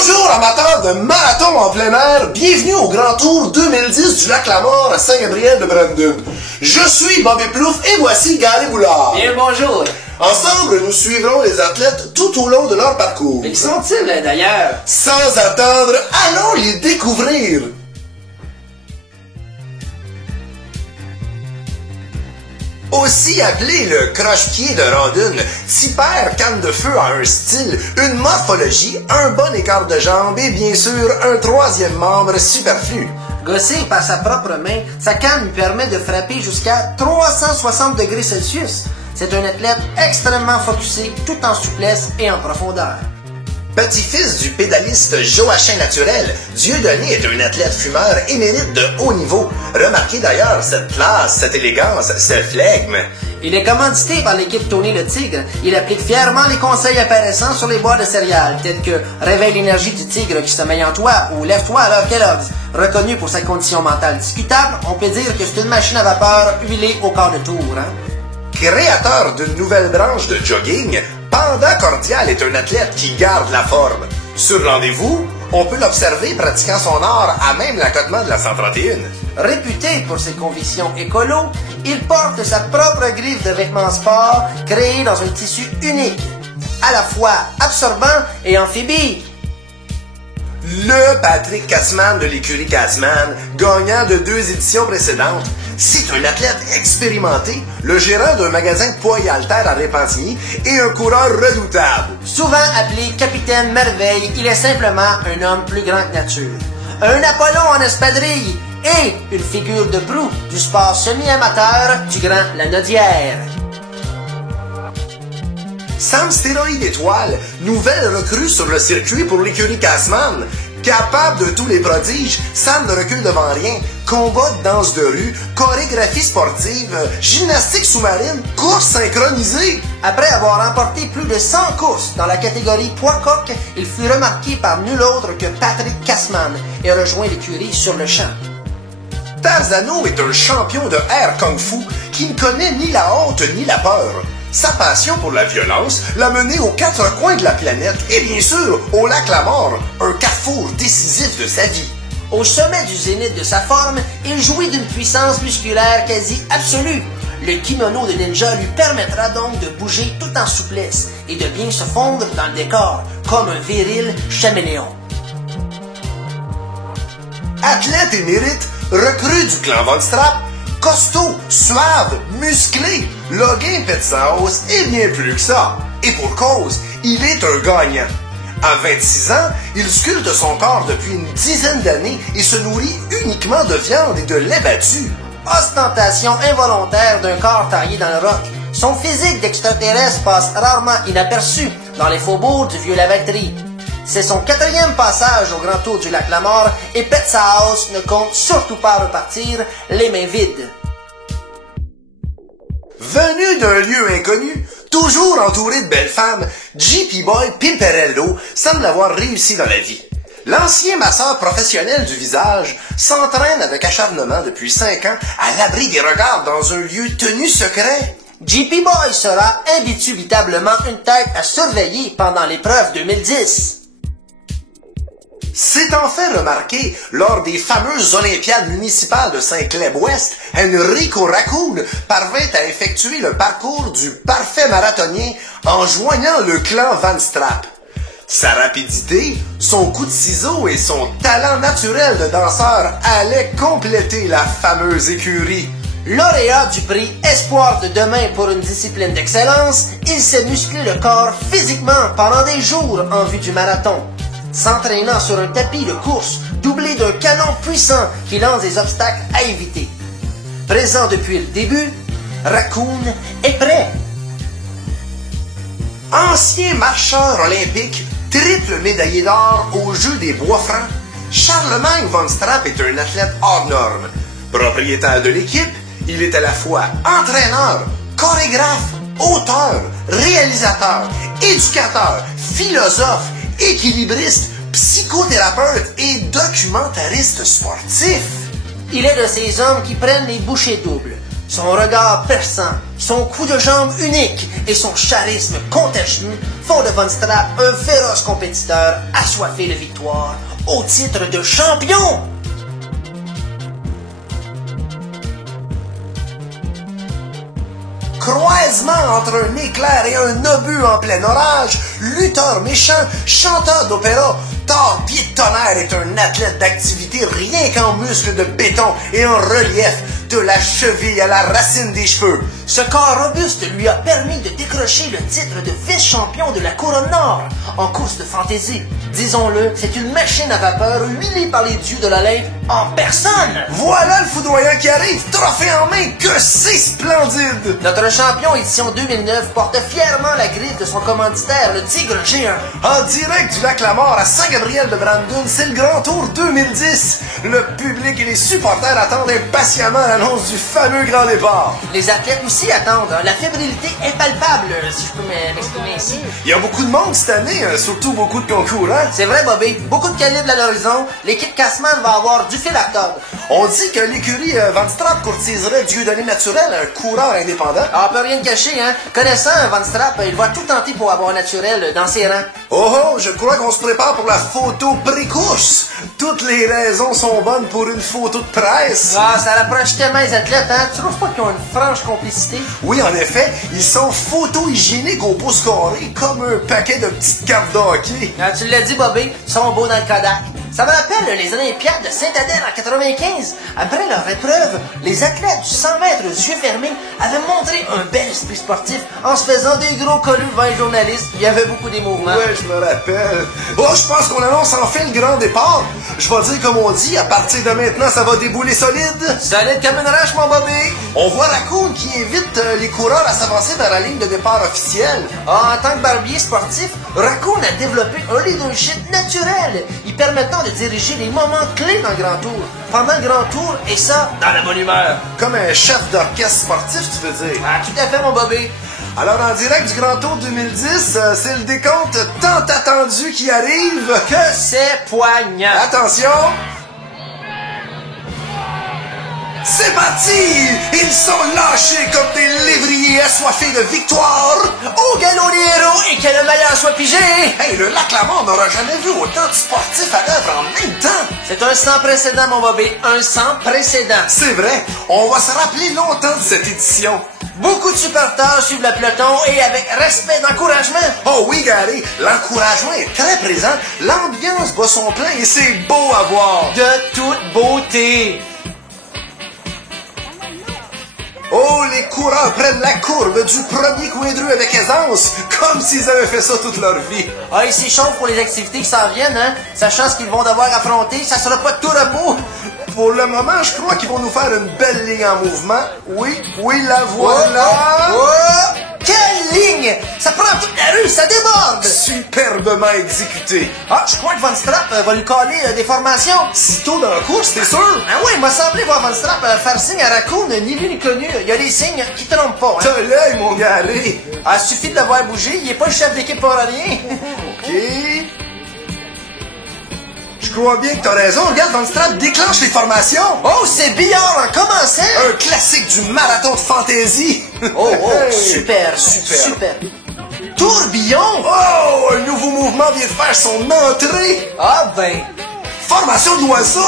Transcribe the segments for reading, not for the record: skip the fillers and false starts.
Bonjour amateurs de marathon en plein air, bienvenue au Grand Tour 2010 du lac Lamar à Saint-Gabriel-de-Brandon. Je suis Bobby Plouffe et voici Gary Boulard. Bien bonjour. Ensemble, nous suivrons les athlètes tout au long de leur parcours. Mais qui sont-ils d'ailleurs? Sans attendre, allons les découvrir. Aussi appelé le croche-pied de Randon, Tipper canne de feu a un style, une morphologie, un bon écart de jambes et bien sûr un troisième membre superflu. Gossé par sa propre main, sa canne lui permet de frapper jusqu'à 360 degrés Celsius. C'est un athlète extrêmement focusé, tout en souplesse et en profondeur. Petit-fils du pédaliste Joachim Naturel, Dieudonné est un athlète fumeur émérite de haut niveau. Remarquez d'ailleurs cette classe, cette élégance, ce flegme. Il est commandité par l'équipe Tony le Tigre. Il applique fièrement les conseils apparaissants sur les boîtes de céréales, tels que réveille l'énergie du tigre qui sommeille en toi ou lève-toi à l'heure Kellogg's. Reconnu pour sa condition mentale discutable, on peut dire que c'est une machine à vapeur huilée au quart de tour. Créateur d'une nouvelle branche de jogging, Panda Cordial est un athlète qui garde la forme. Sur rendez-vous, on peut l'observer pratiquant son art à même l'accotement de la 131. Réputé pour ses convictions écolo, il porte sa propre griffe de vêtements sport créée dans un tissu unique, à la fois absorbant et amphibie. Le Patrick Kassman de l'écurie Kassman, gagnant de 2 éditions précédentes, c'est un athlète expérimenté, le gérant d'un magasin de poids et haltères à Repentigny et un coureur redoutable. Souvent appelé Capitaine Merveille, il est simplement un homme plus grand que nature. Un Apollon en espadrille et une figure de proue du sport semi-amateur du Grand Lanaudière. Sam Stéroïde Étoile, nouvelle recrue sur le circuit pour l'écurie Kassman. Capable de tous les prodiges, Sam ne recule devant rien. Combat de danse de rue, chorégraphie sportive, gymnastique sous-marine, course synchronisée. Après avoir remporté plus de 100 courses dans la catégorie poids coq, il fut remarqué par nul autre que Patrick Kassman et rejoint l'écurie sur le champ. Tarzano est un champion de air kung-fu qui ne connaît ni la honte ni la peur. Sa passion pour la violence l'a mené aux 4 coins de la planète et bien sûr au lac Lamar, un carrefour décisif de sa vie. Au sommet du zénith de sa forme, il jouit d'une puissance musculaire quasi absolue. Le kimono de ninja lui permettra donc de bouger tout en souplesse et de bien se fondre dans le décor, comme un viril caméléon. Athlète émérite, recrue du clan Von Strap, costaud, suave, musclé, Logan Petsaos et bien plus que ça. Et pour cause, il est un gagnant. À 26 ans, il sculpte son corps depuis une dizaine d'années et se nourrit uniquement de viande et de lait battu. Ostentation involontaire d'un corps taillé dans le roc, son physique d'extraterrestre passe rarement inaperçu dans les faubourgs du Vieux-Lavaltrie. C'est son 4e passage au Grand Tour du lac Lamar et Petsaos ne compte surtout pas repartir les mains vides. Venu d'un lieu inconnu, toujours entouré de belles femmes, JP Boy Pimperello semble avoir réussi dans la vie. L'ancien masseur professionnel du visage s'entraîne avec acharnement depuis 5 ans à l'abri des regards dans un lieu tenu secret. JP Boy sera indubitablement une tête à surveiller pendant l'épreuve 2010. C'est en fait remarqué lors des fameuses Olympiades municipales de Saint-Cleb-Ouest, Enrico Raccoon parvint à effectuer le parcours du parfait marathonien en joignant le clan Van Strap. Sa rapidité, son coup de ciseau et son talent naturel de danseur allaient compléter la fameuse écurie. Lauréat du prix Espoir de demain pour une discipline d'excellence, il s'est musclé le corps physiquement pendant des jours en vue du marathon. S'entraînant sur un tapis de course doublé d'un canon puissant qui lance des obstacles à éviter. Présent depuis le début, Raccoon est prêt. Ancien marcheur olympique, triple médaillé d'or aux Jeux des Bois-Francs, Charlemagne Von Strap est un athlète hors norme. Propriétaire de l'équipe, il est à la fois entraîneur, chorégraphe, auteur, réalisateur, éducateur, philosophe, équilibriste, psychothérapeute et documentariste sportif. Il est de ces hommes qui prennent les bouchées doubles. Son regard perçant, son coup de jambe unique et son charisme contagieux font de Von Strapp un féroce compétiteur assoiffé de victoire au titre de champion. Croisement entre un éclair et un obus en plein orage, lutteur méchant, chanteur d'opéra, Thor Pied de Tonnerre est un athlète d'activité rien qu'en muscles de béton et en relief, de la cheville à la racine des cheveux. Ce corps robuste lui a permis de décrocher le titre de vice-champion de la Couronne Nord en course de fantaisie. Disons-le, c'est une machine à vapeur huilée par les dieux de l'Olympe en personne. Voilà le foudroyant qui arrive, trophée en main, que c'est splendide! Notre champion édition 2009 porte fièrement la griffe de son commanditaire, le Tigre Géant. En direct du lac La Mort à Saint-Gabriel-de-Brandon, c'est le Grand Tour 2010. Le public et les supporters attendent impatiemment l'annonce du fameux grand départ. Les athlètes aussi attendent. La fébrilité est palpable, si je peux m'exprimer ici. Il y a beaucoup de monde cette année, surtout beaucoup de concurrents. C'est vrai, Bobby. Beaucoup de calibres à l'horizon. L'équipe Cassman va avoir du fil à retordre. On dit que l'écurie Van Strapp courtiserait Dieudonné Naturel, un coureur indépendant. Ah, on peut rien cacher, hein. Connaissant Van Strapp, il va tout tenter pour avoir Naturel dans ses rangs. Oh, je crois qu'on se prépare pour la photo pré-course. Toutes les raisons sont bonnes pour une photo de presse. Ah, ça rapproche tellement les athlètes, hein. Tu trouves pas qu'ils ont une franche complicité? Oui, en effet, ils sont photo-hygiéniques au pouce carré, comme un paquet de petites cartes de hockey. Ah, tu l'as dit, Bobby, ils sont beaux dans le Kodak. Ça me rappelle les Olympiades de Saint-Adèle en 95. Après leur épreuve, les athlètes du 100 mètres yeux fermés avaient montré un bel esprit sportif en se faisant des gros collus devant les journalistes. Il y avait beaucoup d'émouvements. Ouais, je me rappelle. Oh, je pense qu'on annonce enfin le grand départ. Je vais dire comme on dit, à partir de maintenant, ça va débouler solide. Solide comme une roche, mon Bobby. On voit Raccoon qui invite les coureurs à s'avancer vers la ligne de départ officielle. Ah, en tant que barbier sportif, Raccoon a développé un leadership naturel, y permettant de diriger les moments clés dans le Grand Tour. Pendant le Grand Tour, et ça, dans la bonne humeur. Comme un chef d'orchestre sportif, tu veux dire. Ah, tout à fait, mon Bobby. Alors, en direct du Grand Tour 2010, c'est le décompte tant attendu qui arrive. Que c'est poignant. Attention! C'est parti! Ils sont lâchés comme des lévriers assoiffés de victoire! Au galop les héros et que le meilleur soit pigé! Hey, le lac La Mort n'aura jamais vu autant de sportifs à l'œuvre en même temps! C'est un sans précédent, mon Bobby. Un sans précédent. C'est vrai, on va se rappeler longtemps de cette édition. Beaucoup de supporters suivent le peloton et avec respect d'encouragement. Oh oui, Gary, l'encouragement est très présent, l'ambiance bat son plein et c'est beau à voir. De toute beauté. Oh, les coureurs prennent la courbe du premier coin de rue avec aisance, comme s'ils avaient fait ça toute leur vie. Ah, ils s'échauffent pour les activités qui s'en viennent, hein. Sachant ce qu'ils vont devoir affronter, ça sera pas de tout repos. Pour le moment, je crois qu'ils vont nous faire une belle ligne en mouvement. Oui, oui, la voilà. Oh, oh, quelle ligne! Ça prend toute la rue, ça déborde! Superbement exécuté. Ah, je crois que Von Strapp va lui coller des formations. Si tôt dans la course, t'es sûr? Ah oui, il m'a semblé voir Von Strapp faire signe à Raccoon, ni vu ni connu. Il y a des signes qui trompent pas, hein. T'as l'œil, mon Gary. Ah, suffit de le voir bouger, il est pas le chef d'équipe pour rien. OK. Je crois bien que t'as raison. Regarde, Von Strapp déclenche les formations. Oh, c'est Billard en commençant! Un classique du marathon de fantaisie. Oh, oh, Hey. super, super. Tourbillon! Oh, un nouveau mouvement vient de faire son entrée. Ah ben, Formation d'oiseau.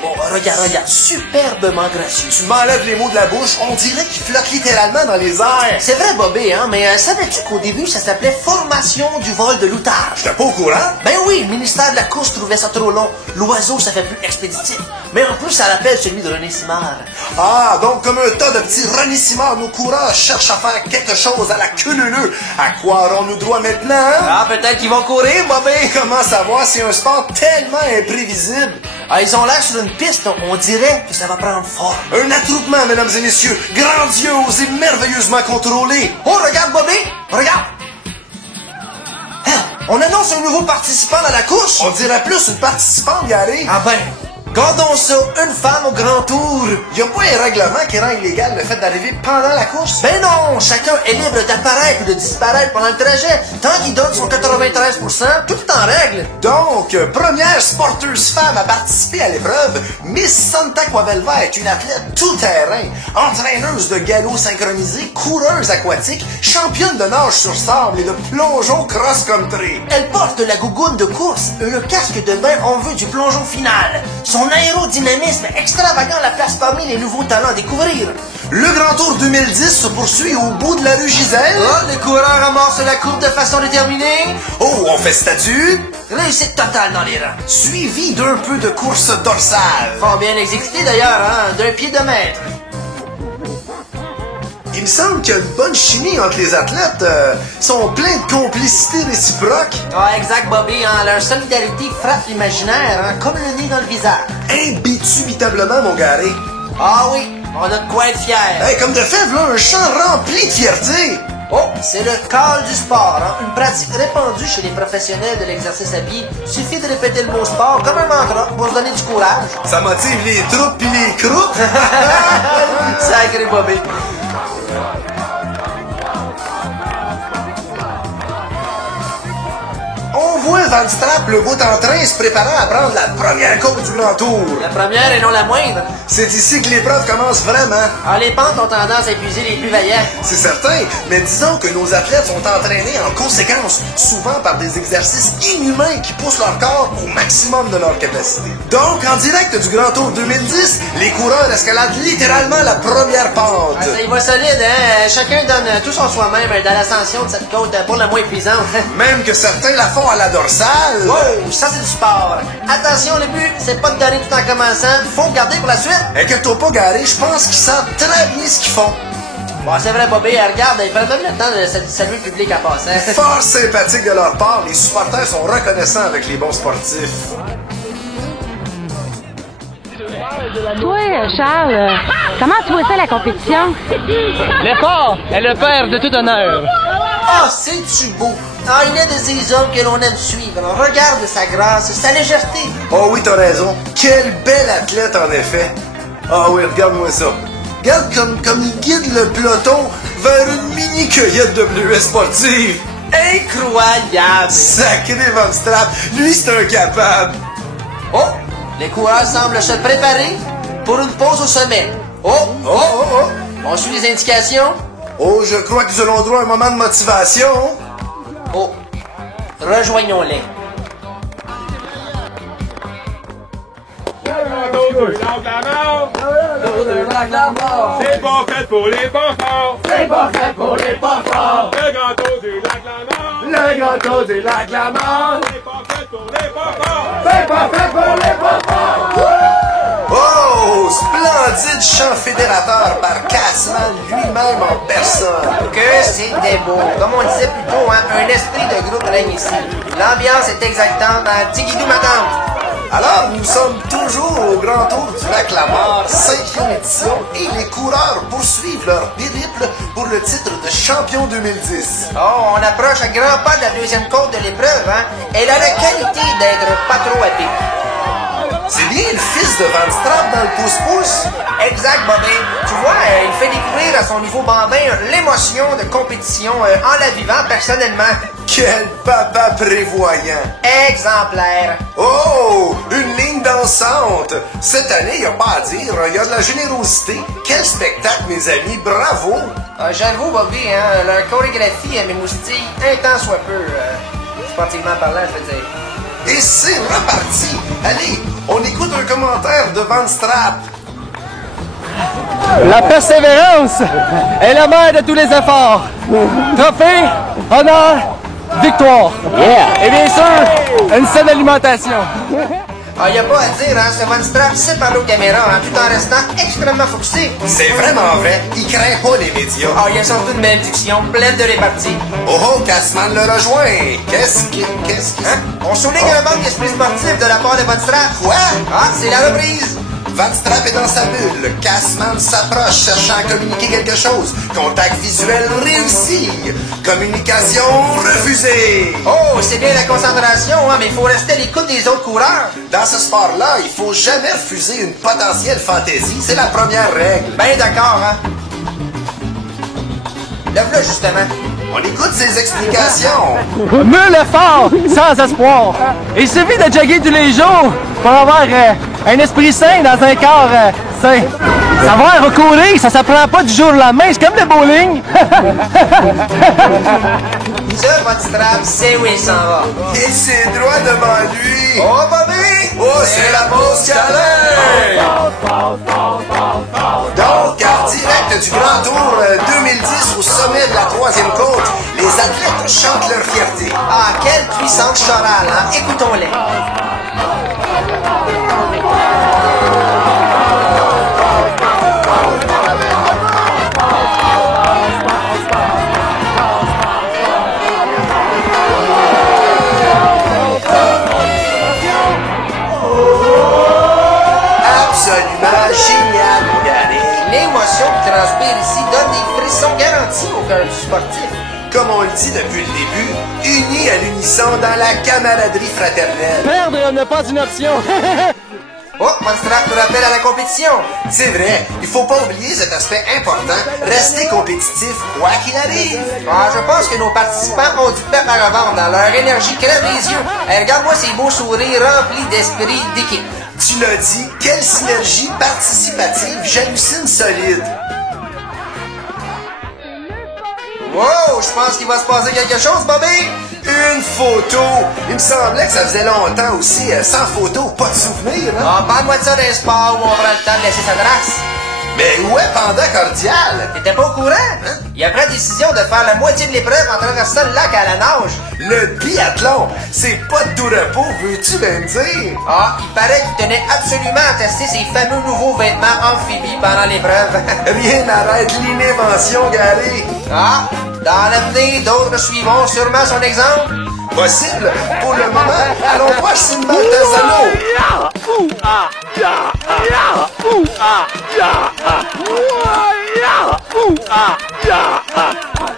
bon, regarde, superbement gracieux. Tu m'enlèves les mots de la bouche, on dirait qu'il flotte littéralement dans les airs. C'est vrai, Bobby, hein, mais savais-tu qu'au début, ça s'appelait Formation du vol de l'outage? J'étais pas au courant. Ben oui, le ministère de la course trouvait ça trop long. L'oiseau, ça fait plus expéditif. Mais en plus, ça rappelle celui de René Simard. Ah, donc comme un tas de petits renissiments, nos coureurs cherchent à faire quelque chose à la queue leu-leu. À quoi aurons-nous droit maintenant? Ah, peut-être qu'ils vont courir, Bobby. Comment savoir si un sport tellement imprévisible? Ah, ils ont l'air sur une piste, on dirait que ça va prendre forme. Un attroupement, mesdames et messieurs, grandiose et merveilleusement contrôlé. Oh, regarde, Bobby, regarde. Hein, on annonce un nouveau participant dans la course. On dirait plus une participante, Gary. Ah ben, Gardons ça, une femme au grand tour. Y a pas un règlement qui rend illégal le fait d'arriver pendant la course? Ben non, chacun est libre d'apparaître ou de disparaître pendant le trajet. Tant qu'il donne son 93%, tout est en règle. Donc, première sporteuse femme à participer à l'épreuve, Miss Santa Quavelva est une athlète tout-terrain, entraîneuse de galop synchronisé, coureuse aquatique, championne de nage sur sable et de plongeon cross-country. Elle porte la gougoune de course et le casque de bain en vue du plongeon final. Son aérodynamisme extravagant la place parmi les nouveaux talents à découvrir. Le Grand Tour 2010 se poursuit au bout de la rue Gisèle. Oh, le coureur amorce la coupe de façon déterminée. Oh, on fait statut. Réussite totale dans les rangs. Suivi d'un peu de course dorsale. Fort bien exécuté d'ailleurs, hein, d'un pied de maître. Il me semble qu'il y a une bonne chimie entre les athlètes. Sont pleins de complicité réciproque. Ah, exact, Bobby, hein, leur solidarité frappe l'imaginaire, hein, comme le nez dans le visage. Indubitablement, mon garé. Ah oui, on a de quoi être fiers. Hey, comme de fait, là, un champ rempli de fierté. Oh, c'est le call du sport, hein, une pratique répandue chez les professionnels de l'exercice à vie. Suffit de répéter le mot sport comme un mantra pour se donner du courage. Ça motive les troupes pis les croupes. Sacré Bobby. On voit Van Strapp le bout en train se préparant à prendre la première côte du Grand Tour. La première et non la moindre. C'est ici que l'épreuve commence vraiment. Ah, les pentes ont tendance à épuiser les plus vaillants. C'est certain, mais disons que nos athlètes sont entraînés en conséquence, souvent par des exercices inhumains qui poussent leur corps au maximum de leur capacité. Donc, en direct du Grand Tour 2010, les coureurs escaladent littéralement la première pente. Ah, ça y va solide, hein? Chacun donne tout son soi-même dans l'ascension de cette côte pour la moins épuisante. Même que certains la font à la dorsale. Wow, ça c'est du sport. Attention, le but, c'est pas de donner tout en commençant. Faut garder pour la suite. Inquiète-toi pas, Garé, je pense qu'ils savent très bien ce qu'ils font. Bon, c'est vrai, Bobby, regarde, ils prennent même le temps de saluer le public en passant. Fort sympathique de leur part, les supporters sont reconnaissants avec les bons sportifs. Toi, Charles, comment tu vois ça, la compétition? L'effort est le père de tout honneur. Ah, c'est-tu beau? Ah, il est de ces hommes que l'on aime suivre. Regarde sa grâce, sa légèreté. Oh oui, t'as raison. Quel bel athlète, en effet. Ah oui, regarde-moi ça. Regarde comme il guide le peloton vers une mini-cueillette de bleuets sportive. Incroyable! Sacré Van Strapp, lui c'est un capable. Oh, les coureurs semblent se préparer pour une pause au sommet. Oh. On suit les indications. Oh, je crois que nous allons droit à un moment de motivation. Oh, rejoignons-les. C'est pas fait pour les pas forts. C'est pas fait pour les pas forts. Le gâteau du lac la Mort. Le gâteau du lac la Mort. C'est pas fait pour les pas forts. C'est pas fait pour les pas forts. Oh, splendide chant fédérateur par Cassman lui-même en personne. Que c'était beau. Comme on disait plus tôt, hein, un esprit de groupe règne ici. L'ambiance est exaltante à Tigidou ma tante. Alors, nous sommes toujours au Grand Tour du lac La Mort, 5e édition, et les coureurs poursuivent leur périple pour le titre de champion 2010. Oh, on approche à grands pas de la deuxième côte de l'épreuve, hein. Elle a la qualité d'être pas trop à pic. C'est bien le fils de Van Strapp dans le pouce-pouce. Exact, Bobby. Tu vois, il fait découvrir à son nouveau bambin l'émotion de compétition en la vivant personnellement. Quel papa prévoyant. Exemplaire. Oh, une ligne dansante. Cette année, il n'y a pas à dire, il y a de la générosité. Quel spectacle, mes amis, bravo. J'avoue, Bobby, hein, leur chorégraphie m'émoustille un tant soit peu, sportivement parlant, je veux dire. Et c'est reparti. Allez, on écoute un commentaire de Van Strapp. La persévérance est la mère de tous les efforts. Trophée, honneur, victoire. Et bien sûr, une saine alimentation. Ah, y a pas à dire, hein, ce Van Strapp sait parler aux caméras, hein, tout en restant extrêmement focusé. C'est vraiment vrai, il craint pas les médias. Ah, il a surtout une belle diction, pleine de répartie. Oh, Cassman le rejoint. Qu'est-ce que... Hein? On souligne un manque d'esprit sportif de la part de Van Strapp. Quoi? Ah, c'est la reprise. Van Strap est dans sa bulle. Cassman s'approche, cherchant à communiquer quelque chose. Contact visuel réussi. Communication refusée. Oh, c'est bien la concentration, hein, mais il faut rester à l'écoute des autres coureurs. Dans ce sport-là, il faut jamais refuser une potentielle fantaisie. C'est la première règle. Ben d'accord, hein. Lève-le, justement. On écoute ses explications. Meule fort, sans espoir. Il suffit de jogger tous les jours pour avoir un esprit sain dans un corps sain. Savoir recourir, ça s'apprend pas du jour au lendemain. C'est comme le bowling. Ça, Von Strap, c'est où il s'en va. Et c'est droit devant lui. Oh, Bobby! Oh, c'est la pause câlin! Donc, en direct du Grand Tour 2010 au sommet de la 3e côte, les athlètes chantent leur fierté. Ah, quelle puissante chorale, hein? Écoutons-les. Absolument génial, Gary. L'émotion qui transpire ici donne des frissons garantis au cœur du sportif. Comme on le dit depuis le début, unis à l'unisson dans la camaraderie fraternelle. Perdre n'est pas une option. Oh, Von Strap nous rappelle à la compétition. C'est vrai, il faut pas oublier cet aspect important, rester compétitif quoi qu'il arrive. Ah, je pense que nos participants ont du pep à revendre. Dans leur énergie crève les yeux. Hey, regarde-moi ces beaux sourires remplis d'esprit d'équipe. Tu l'as dit, quelle synergie participative, j'hallucine solide. Wow, je pense qu'il va se passer quelque chose, Bobby. Une photo! Il me semblait que ça faisait longtemps aussi, sans photo, pas de souvenir, hein? Ah, parle-moi de ça d'un sport où on prend le temps de laisser sa trace. Mais où est Panda Cordial? T'étais pas au courant? Hein? Il a pris la décision de faire la moitié de l'épreuve en traversant le lac à la nage. Le biathlon, c'est pas de tout repos, veux-tu bien me dire? Ah, il paraît qu'il tenait absolument à tester ses fameux nouveaux vêtements amphibies pendant l'épreuve. Rien n'arrête l'invention, Gary. Ah, dans l'avenir, d'autres suivront sûrement son exemple. Possible. Pour le moment, allons voir Simon Baltazano.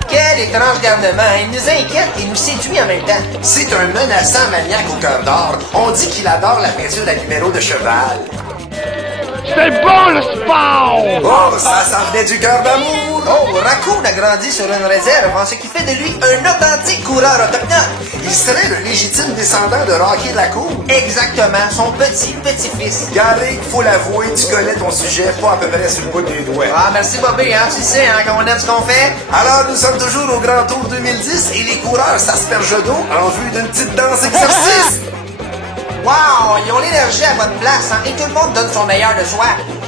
Quel étrange garnement. Il nous inquiète et nous séduit en même temps. C'est un menaçant maniaque au cœur d'or. On dit qu'il adore la peinture à numéro de cheval. C'est bon le sport! Oh, ça s'en venait du cœur d'amour. Oh, Raccoon a grandi sur une réserve, en ce qui fait de lui un authentique coureur autochtone. Il serait le légitime descendant de Rocky Raccoon. Exactement, son petit-fils. Gary, faut l'avouer, tu connais ton sujet pas à peu près sur le bout des doigts. Ah, merci Bobby, hein, tu sais, hein, qu'on aime ce qu'on fait. Alors, nous sommes toujours au Grand Tour 2010 et les coureurs s'aspergent d'eau en vue d'une petite danse exercice. Wow, ils ont l'énergie à bonne place, hein, et tout le monde donne son meilleur de soi.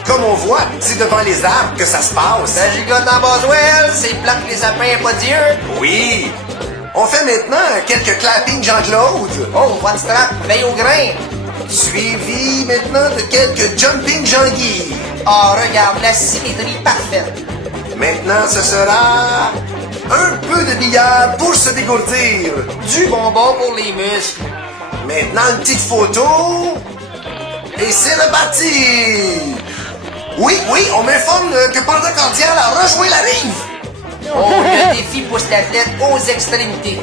Comme on voit, c'est devant les arbres que ça se passe. Ça gigote en Boswell, c'est plate que les sapins aient pas d'yeux. Oui. On fait maintenant quelques clapping Jean-Claude. Oh, Von Strap, veille au grain. Suivi maintenant de quelques jumping Jean-Guy. Oh, regarde, la symétrie parfaite. Maintenant, ce sera un peu de billard pour se dégourdir. Du bonbon pour les muscles. Maintenant, une petite photo. Et c'est reparti. Oui, on m'informe que Panda Cordial a rejoint la rive. Oh, le défi pousse l'athlète aux extrémités.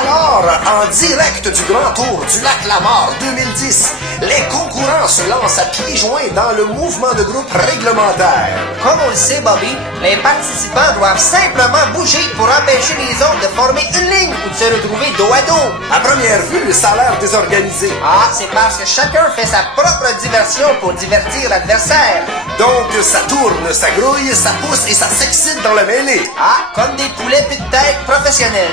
Alors, en direct du Grand Tour du Lac Lamar 2010, les concurrents se lancent à pieds joints dans le mouvement de groupe réglementaire. Comme on le sait, Bobby, les participants doivent simplement bouger pour empêcher les autres de former une ligne ou de se retrouver dos à dos. À première vue, ça a l'air désorganisé. Ah, c'est parce que chacun fait sa propre diversion pour divertir l'adversaire. Donc, ça tourne, ça grouille, ça pousse et ça s'excite dans la mêlée. Ah, comme des poulets pis de tête professionnels.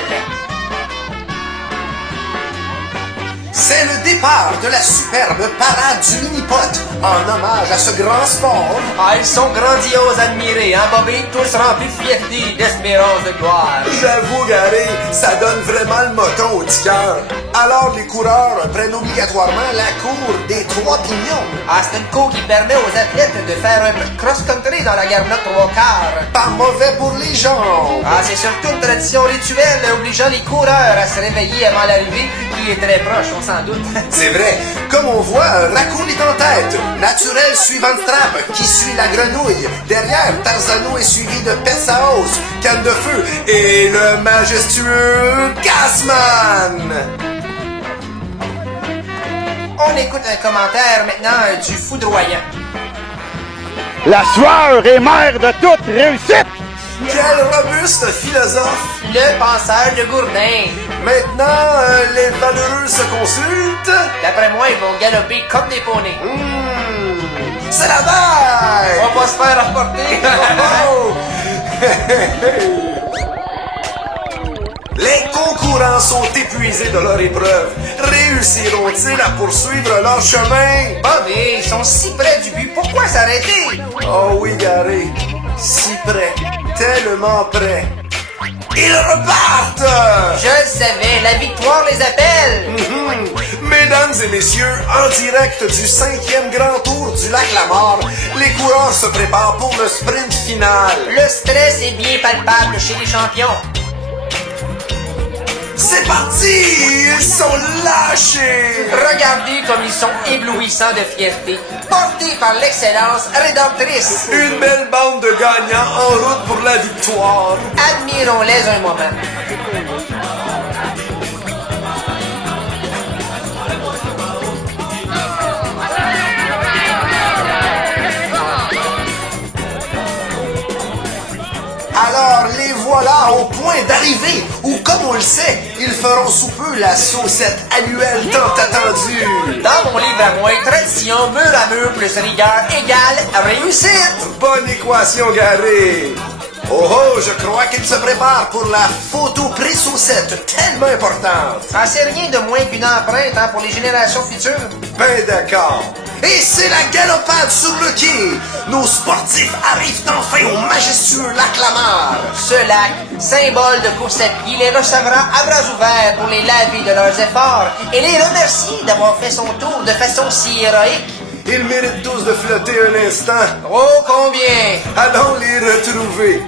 C'est le départ de la superbe parade du mini-pot en hommage à ce grand sport. Ah, ils sont grandioses à admirer, hein, Bobby? Tous remplis de fierté, d'espérance, de gloire. J'avoue, Gary, ça donne vraiment le moton au petit cœur. Alors, les coureurs prennent obligatoirement la cour des 3 pignons. Ah, c'est une cour qui permet aux athlètes de faire un peu de cross-country dans la garnotte 3/4. Pas mauvais pour les jambes. Ah, c'est surtout une tradition rituelle obligeant les coureurs à se réveiller avant l'arrivée, qui est très proche, on s'en doute. C'est vrai. Comme on voit, Raccoon est en tête. Naturel suivant Strap, qui suit la grenouille. Derrière, Tarzano est suivi de Petsaos, Canne de Feu et le majestueux Gasman. On écoute un commentaire maintenant du foudroyant. La sueur est mère de toute réussite! Quel robuste philosophe. Le penseur de Gourdin. Maintenant, les valeureux se consultent. D'après moi, ils vont galoper comme des poneys. C'est la vague. On va se faire rapporter. Les concurrents sont épuisés de leur épreuve. Réussiront-ils à poursuivre leur chemin? Bobby, ils sont si près du but, pourquoi s'arrêter? Oh oui, Gary, si près, tellement près. Ils repartent! Je le savais, la victoire les appelle! Mesdames et messieurs, en direct du 5e grand tour du lac Lamar, les coureurs se préparent pour le sprint final. Le stress est bien palpable chez les champions. C'est parti! Ils sont lâchés! Regardez comme ils sont éblouissants de fierté, portés par l'excellence rédemptrice. Une belle bande de gagnants en route pour la victoire. Admirons-les un moment. Alors, les voilà au point d'arriver, où, comme on le sait, ils feront sous peu la saucette annuelle tant attendue. Dans mon livre à moi, tradition, mur à mur plus rigueur égale réussite. Bonne équation, Gary. Oh oh, je crois qu'ils se préparent pour la photo pré-saucette, tellement importante. Ah, c'est rien de moins qu'une empreinte hein, pour les générations futures. Ben d'accord. Et c'est la galopade sur le quai. Nos sportifs arrivent enfin au majestueux lac Lamar. Ce lac, symbole de course à pied, les recevra à bras ouverts pour les laver de leurs efforts et les remercier d'avoir fait son tour de façon si héroïque. Ils méritent tous de flotter un instant. Oh, combien? Allons les retrouver.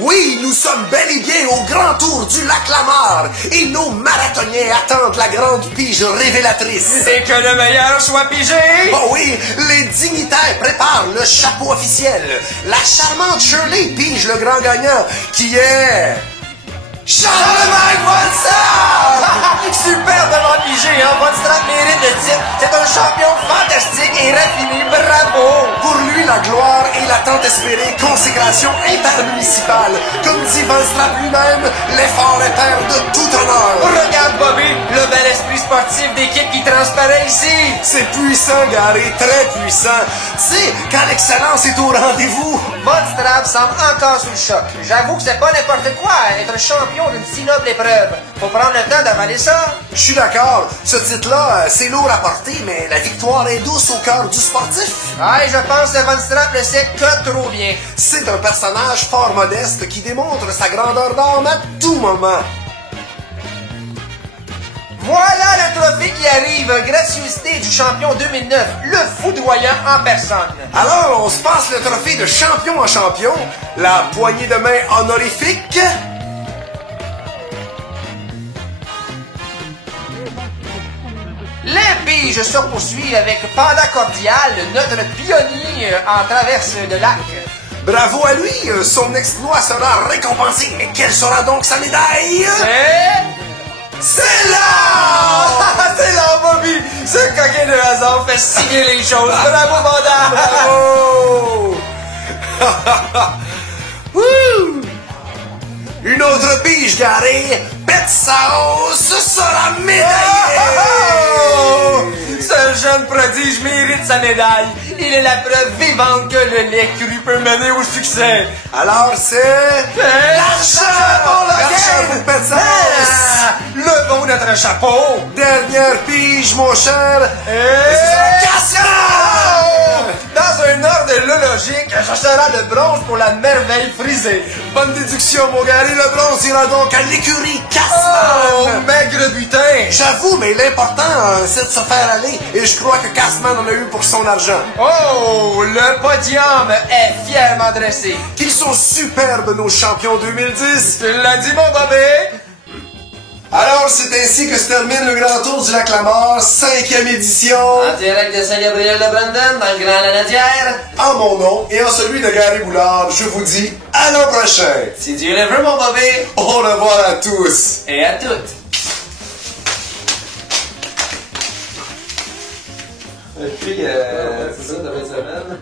Oui, nous sommes bel et bien au grand tour du lac Lamar et nos marathoniens attendent la grande pige révélatrice. Et que le meilleur soit pigé! Oh oui, les dignitaires préparent le chapeau officiel. La charmante Shirley pige le grand gagnant qui est... Charlemagne von Strap! Superbement pigé, hein? Von Strap mérite le titre. C'est un champion fantastique et raffiné. Bravo! Pour lui, la gloire est la tant espérée consécration intermunicipale. Comme dit Von Strap lui-même, l'effort est père de tout honneur. Regarde, Bobby, le bel esprit sportif d'équipe qui transparaît ici. C'est puissant, Gary, très puissant. Tu sais, quand l'excellence est au rendez-vous. Von Strap semble encore sous le choc. J'avoue que c'est pas n'importe quoi, être champion d'une si noble épreuve. Faut prendre le temps d'avaler ça. Je suis d'accord. Ce titre-là, c'est lourd à porter, mais la victoire est douce au cœur du sportif. Ah, et je pense que Von Strap le sait que trop bien. C'est un personnage fort modeste qui démontre sa grandeur d'âme à tout moment. Voilà le trophée qui arrive, gracieuseté du champion 2009, le foudroyant en personne. Alors, on se passe le trophée de champion en champion, la poignée de main honorifique. Les piges se poursuivent avec Panda Cordial, notre pionnier en traverse de lac. Bravo à lui, son exploit sera récompensé. Mais quelle sera donc sa médaille? C'est là! C'est là, Bobby! Ce coquin de hasard fait signer les choses. Bravo, Panda! Bravo! Wouh! Une autre pige garée, pète sa hausse sur la médaille! Ce jeune prodige mérite sa médaille. Il est la preuve vivante que le lait cru peut mener au succès. Alors c'est... l'argent pour le game! Pour pète sa hausse! Levons notre chapeau. Dernière pige, mon cher! Et c'est la casserole! Dans un ordre logique, je serai le bronze pour la merveille frisée. Bonne déduction, mon gars. Et le bronze ira donc à l'écurie Oh, Cassman! maigre butin. J'avoue, mais l'important, c'est de se faire aller. Et je crois que Cassman en a eu pour son argent. Oh, le podium est fièrement dressé. Qu'ils sont superbes, nos champions 2010! Tu l'as dit, mon bébé? Alors, c'est ainsi que se termine le Grand Tour du Lac-la-Mort, 5e édition. En direct de Saint-Gabriel-de-Brandon, dans le Grand Lanadière. En mon nom et en celui de Gary Boulard, je vous dis à l'an prochain. Si Dieu le veut, mon bébé. Au revoir à tous. Et à toutes. Et puis, c'est ça, de fin de semaine.